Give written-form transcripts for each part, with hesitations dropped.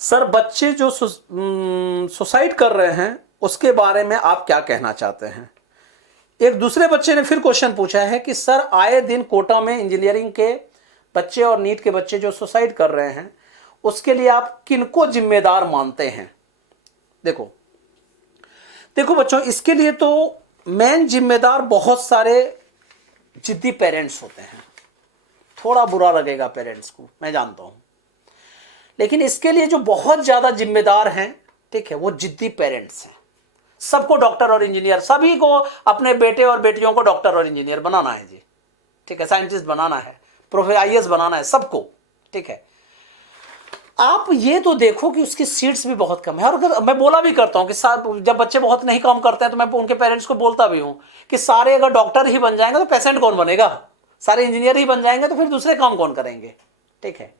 Sir, बच्चे जो suicide कर रहे हैं उसके बारे में आप क्या कहना चाहते हैं? एक दूसरे बच्चे ने फिर क्वेश्चन पूछा है कि सर, आए दिन कोटा में इंजीनियरिंग के बच्चे और नीट के बच्चे जो सुसाइड कर रहे हैं उसके लिए आप किनको जिम्मेदार मानते हैं? देखो देखो बच्चों, इसके लिए तो मेन जिम्मेदार बहुत सारे जिद्दी पेरेंट्स होते हैं। थोड़ा बुरा लगेगा पेरेंट्स को, मैं जानता हूं, लेकिन इसके लिए जो बहुत ज्यादा जिम्मेदार हैं, ठीक है, वो जिद्दी पेरेंट्स हैं। सबको डॉक्टर और इंजीनियर, सभी को अपने बेटे और बेटियों को डॉक्टर और इंजीनियर बनाना है जी, ठीक है, साइंटिस्ट बनाना है, प्रोफेसर आईएएस बनाना है सबको, ठीक है। आप ये तो देखो कि उसकी सीट्स भी बहुत कम है। और अगर मैं बोला भी करता हूं कि जब बच्चे बहुत नहीं काम करते हैं तो मैं उनके पेरेंट्स को बोलता भी हूं कि सारे अगर डॉक्टर ही बन जाएंगे तो पेशेंट कौन बनेगा? सारे इंजीनियर ही बन जाएंगे तो फिर दूसरे काम कौन करेंगे? ठीक है,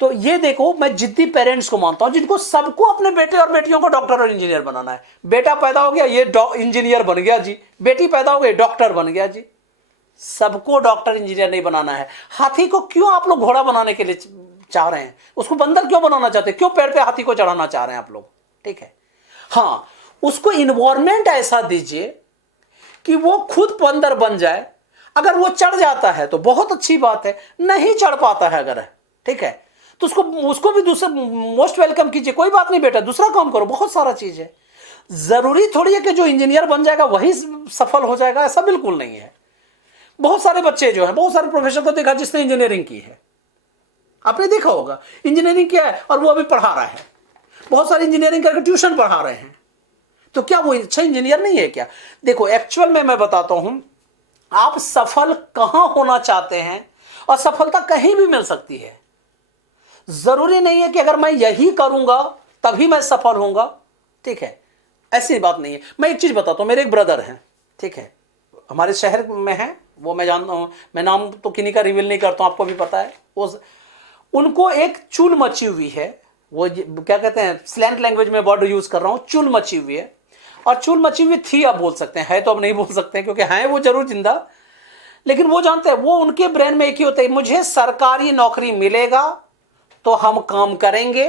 तो ये देखो, मैं जिद्दी पेरेंट्स को मानता हूं जिनको सबको अपने बेटे और बेटियों को डॉक्टर और इंजीनियर बनाना है। बेटा पैदा हो गया, ये इंजीनियर बन गया जी, बेटी पैदा हो गई, डॉक्टर बन गया जी। सबको डॉक्टर इंजीनियर नहीं बनाना है। हाथी को क्यों आप लोग घोड़ा बनाने के लिए चाह रहे हैं? उसको बंदर क्यों बनाना चाहते हैं? क्यों पेड़ पे हाथी को चढ़ाना चाह रहे हैं आप लोग? ठीक है, हाँ, उसको इन्वायरमेंट ऐसा दीजिए कि वो खुद बंदर बन जाए। अगर वो चढ़ जाता है तो बहुत अच्छी बात है, नहीं चढ़ पाता है अगर, ठीक है, तो उसको भी दूसरा मोस्ट वेलकम कीजिए। कोई बात नहीं बेटा, दूसरा काम करो, बहुत सारा चीज है। जरूरी थोड़ी है कि जो इंजीनियर बन जाएगा वही सफल हो जाएगा, ऐसा बिल्कुल नहीं है। बहुत सारे बच्चे जो हैं, बहुत सारे प्रोफेसर को देखा जिसने इंजीनियरिंग की है, आपने देखा होगा, इंजीनियरिंग किया है और वो अभी पढ़ा रहा है। बहुत सारे इंजीनियरिंग करके ट्यूशन पढ़ा रहे हैं, तो क्या वो अच्छा इंजीनियर नहीं है क्या? देखो, एक्चुअल में मैं बताता हूं, आप सफल कहां होना चाहते हैं और सफलता कहीं भी मिल सकती है। जरूरी नहीं है कि अगर मैं यही करूंगा तभी मैं सफल होऊंगा, ठीक है, ऐसी बात नहीं है। मैं एक चीज बताता हूं, मेरे एक ब्रदर हैं, ठीक है, हमारे शहर में है, वो मैं जानता हूं, मैं नाम तो किन्हीं का रिवील नहीं करता हूं, आपको भी पता है। उनको एक चुल मची हुई है, वो क्या कहते हैं, स्लैंग लैंग्वेज में वर्ड यूज कर रहा हूं, चुल मची हुई है। और चुल मची हुई थी आप बोल सकते हैं, है तो अब नहीं बोल सकते क्योंकि है वो जरूर जिंदा, लेकिन वो जानते हैं, वो उनके ब्रेन में एक ही होता है, मुझे सरकारी नौकरी मिलेगा तो हम काम करेंगे,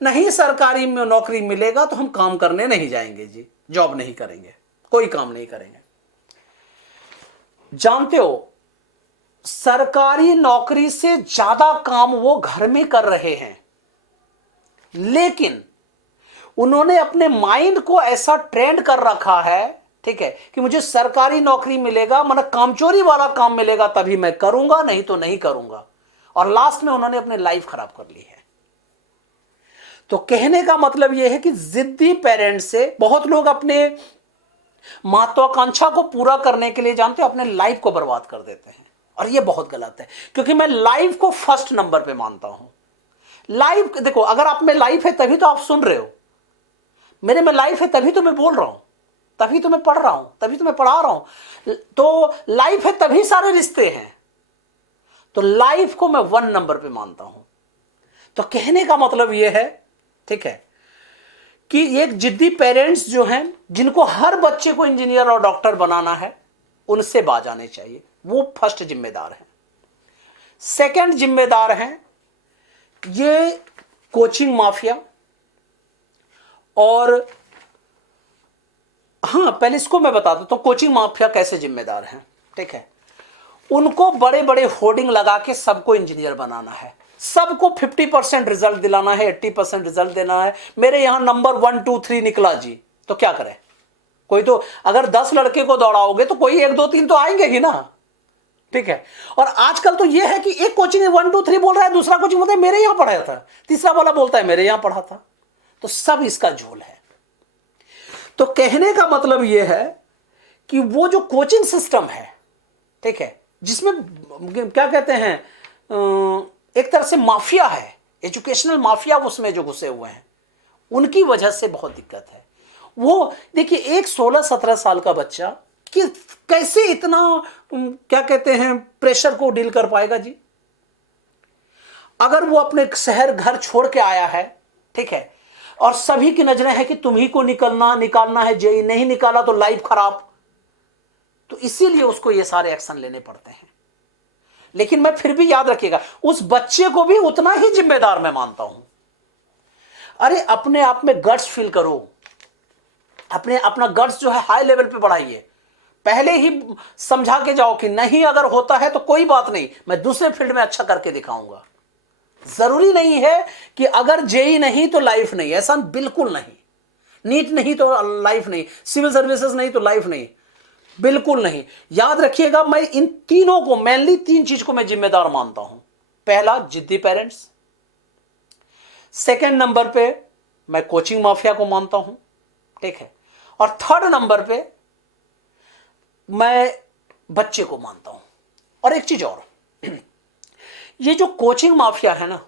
नहीं सरकारी में नौकरी मिलेगा तो हम काम करने नहीं जाएंगे जी, जॉब नहीं करेंगे, कोई काम नहीं करेंगे। जानते हो, सरकारी नौकरी से ज्यादा काम वो घर में कर रहे हैं, लेकिन उन्होंने अपने माइंड को ऐसा ट्रेंड कर रखा है, ठीक है, कि मुझे सरकारी नौकरी मिलेगा, मतलब कामचोरी वाला काम मिलेगा तभी मैं करूंगा, नहीं तो नहीं करूंगा। और लास्ट में उन्होंने अपनी लाइफ खराब कर ली है। तो कहने का मतलब यह है कि जिद्दी पेरेंट्स से बहुत लोग अपने महत्वाकांक्षा को पूरा करने के लिए, जानते हो, अपने लाइफ को बर्बाद कर देते हैं। और यह बहुत गलत है, क्योंकि मैं लाइफ को फर्स्ट नंबर पे मानता हूं। लाइफ देखो, अगर आप में लाइफ है तभी तो आप सुन रहे हो, मेरे में लाइफ है तभी तो मैं बोल रहा हूं, तभी तो मैं पढ़ रहा हूं, तभी तो मैं पढ़ा रहा हूं। तो लाइफ है तभी सारे रिश्ते हैं। तो लाइफ को मैं 1 नंबर पे मानता हूं। तो कहने का मतलब यह है, ठीक है, कि एक जिद्दी पेरेंट्स जो हैं, जिनको हर बच्चे को इंजीनियर और डॉक्टर बनाना है, उनसे बाज आने चाहिए। वो फर्स्ट जिम्मेदार है। सेकंड जिम्मेदार हैं ये कोचिंग माफिया। और हाँ, पहले इसको मैं बता देता हूं कोचिंग माफिया कैसे जिम्मेदार हैं, ठीक है। उनको बड़े बड़े होर्डिंग लगा के सबको इंजीनियर बनाना है, सबको 50% रिजल्ट दिलाना है, 80% रिजल्ट देना है। मेरे यहां नंबर 1 2 3 निकला जी, तो क्या करें? कोई तो, अगर 10 लड़के को दौड़ाओगे तो कोई 1 2 3 तो आएंगे ही ना, ठीक है। और आजकल तो यह है कि एक कोचिंग 1 2 3 बोल रहा है, दूसरा कोचिंग बोलता है मेरे यहां पढ़ाया था, तीसरा वाला बोलता है मेरे यहां पढ़ा था। तो सब इसका झोल है। तो कहने का मतलब यह है कि वो जो कोचिंग सिस्टम है, ठीक है, जिसमें क्या कहते हैं, एक तरह से माफिया है, एजुकेशनल माफिया उसमें जो घुसे हुए हैं, उनकी वजह से बहुत दिक्कत है। वो देखिए, एक 16-17 साल का बच्चा कि कैसे इतना क्या कहते हैं प्रेशर को डील कर पाएगा जी? अगर वो अपने शहर घर छोड़ के आया है, ठीक है, और सभी की नजरें हैं कि तुम्ही को निकालना है, जेई नहीं निकाला तो लाइफ खराब, तो इसीलिए उसको ये सारे एक्शन लेने पड़ते हैं। लेकिन मैं फिर भी याद रखिएगा, उस बच्चे को भी उतना ही जिम्मेदार मैं मानता हूं। अरे अपने आप में गट्स फील करो, अपना गट्स जो है हाई लेवल पे बढ़ाइए। पहले ही समझा के जाओ कि नहीं अगर होता है तो कोई बात नहीं, मैं दूसरे फील्ड में अच्छा करके दिखाऊंगा। जरूरी नहीं है कि अगर जेई नहीं तो लाइफ नहीं, ऐसा बिल्कुल नहीं। नीट नहीं तो लाइफ नहीं, सिविल सर्विसेज नहीं तो लाइफ नहीं, बिल्कुल नहीं। याद रखिएगा, मैं इन तीनों को, मेनली 3 चीज को मैं जिम्मेदार मानता हूं। पहला, जिद्दी पेरेंट्स। सेकंड नंबर पे मैं कोचिंग माफिया को मानता हूं, ठीक है। और थर्ड नंबर पे मैं बच्चे को मानता हूं। और एक चीज और, ये जो कोचिंग माफिया है ना,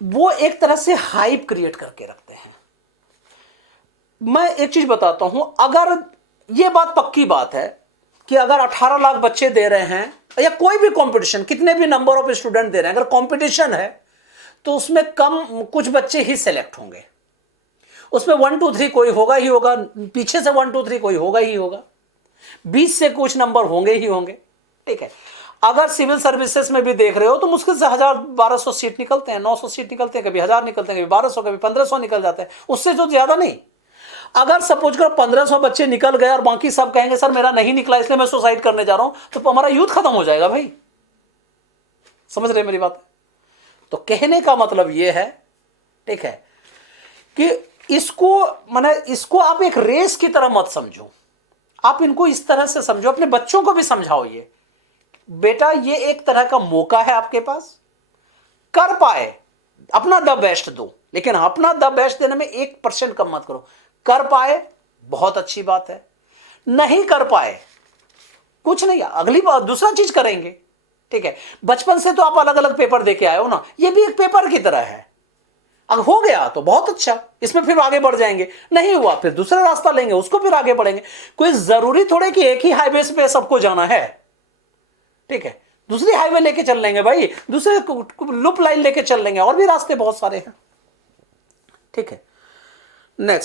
वो एक तरह से हाइप क्रिएट करके रखते हैं। मैं एक चीज बताता हूं, अगर ये बात पक्की बात है कि अगर 18 लाख बच्चे दे रहे हैं या कोई भी कंपटीशन, कितने भी नंबर ऑफ स्टूडेंट दे रहे हैं, अगर कंपटीशन है तो उसमें कम कुछ बच्चे ही सेलेक्ट होंगे। उसमें 1 2 3 कोई होगा ही होगा, पीछे से 1 2 3 कोई होगा ही होगा, 20 से कुछ नंबर होंगे ही होंगे, ठीक है। अगर सिविल सर्विसेज में भी देख रहे हो तो मुश्किल से 1000-1200 सीट निकलते हैं, 900 सीट निकलते हैं, कभी 1000 निकलते हैं, कभी 1200, कभी 1500 निकल जाते हैं, उससे जो ज्यादा नहीं। अगर सपोज कर 1500 बच्चे निकल गए और बाकी सब कहेंगे सर मेरा नहीं निकला इसलिए मैं सुसाइड करने जा रहा हूं, तो हमारा यूथ खत्म हो जाएगा भाई। समझ रहे मेरी बात? तो कहने का मतलब यह है, ठीक है, कि इसको आप एक रेस की तरह मत समझो, आप इनको इस तरह से समझो। अपने बच्चों को भी समझाओ, ये बेटा ये एक तरह का मौका है आपके पास, कर पाए अपना द बेस्ट दो, लेकिन अपना द बेस्ट देने में 1% कम मत करो। कर पाए बहुत अच्छी बात है, नहीं कर पाए कुछ नहीं, अगली बार दूसरा चीज करेंगे, ठीक है। बचपन से तो आप अलग अलग पेपर देके आए हो ना, ये भी एक पेपर की तरह है। अगर हो गया तो बहुत अच्छा, इसमें फिर आगे बढ़ जाएंगे, नहीं हुआ फिर दूसरा रास्ता लेंगे, उसको फिर आगे बढ़ेंगे। कोई जरूरी थोड़े कि एक ही हाईवे पे सबको जाना है, ठीक है। दूसरी हाईवे लेके चल लेंगे भाई, दूसरे लूप लाइन लेके चल लेंगे, और भी रास्ते बहुत सारे हैं, ठीक है। नेक्स्ट,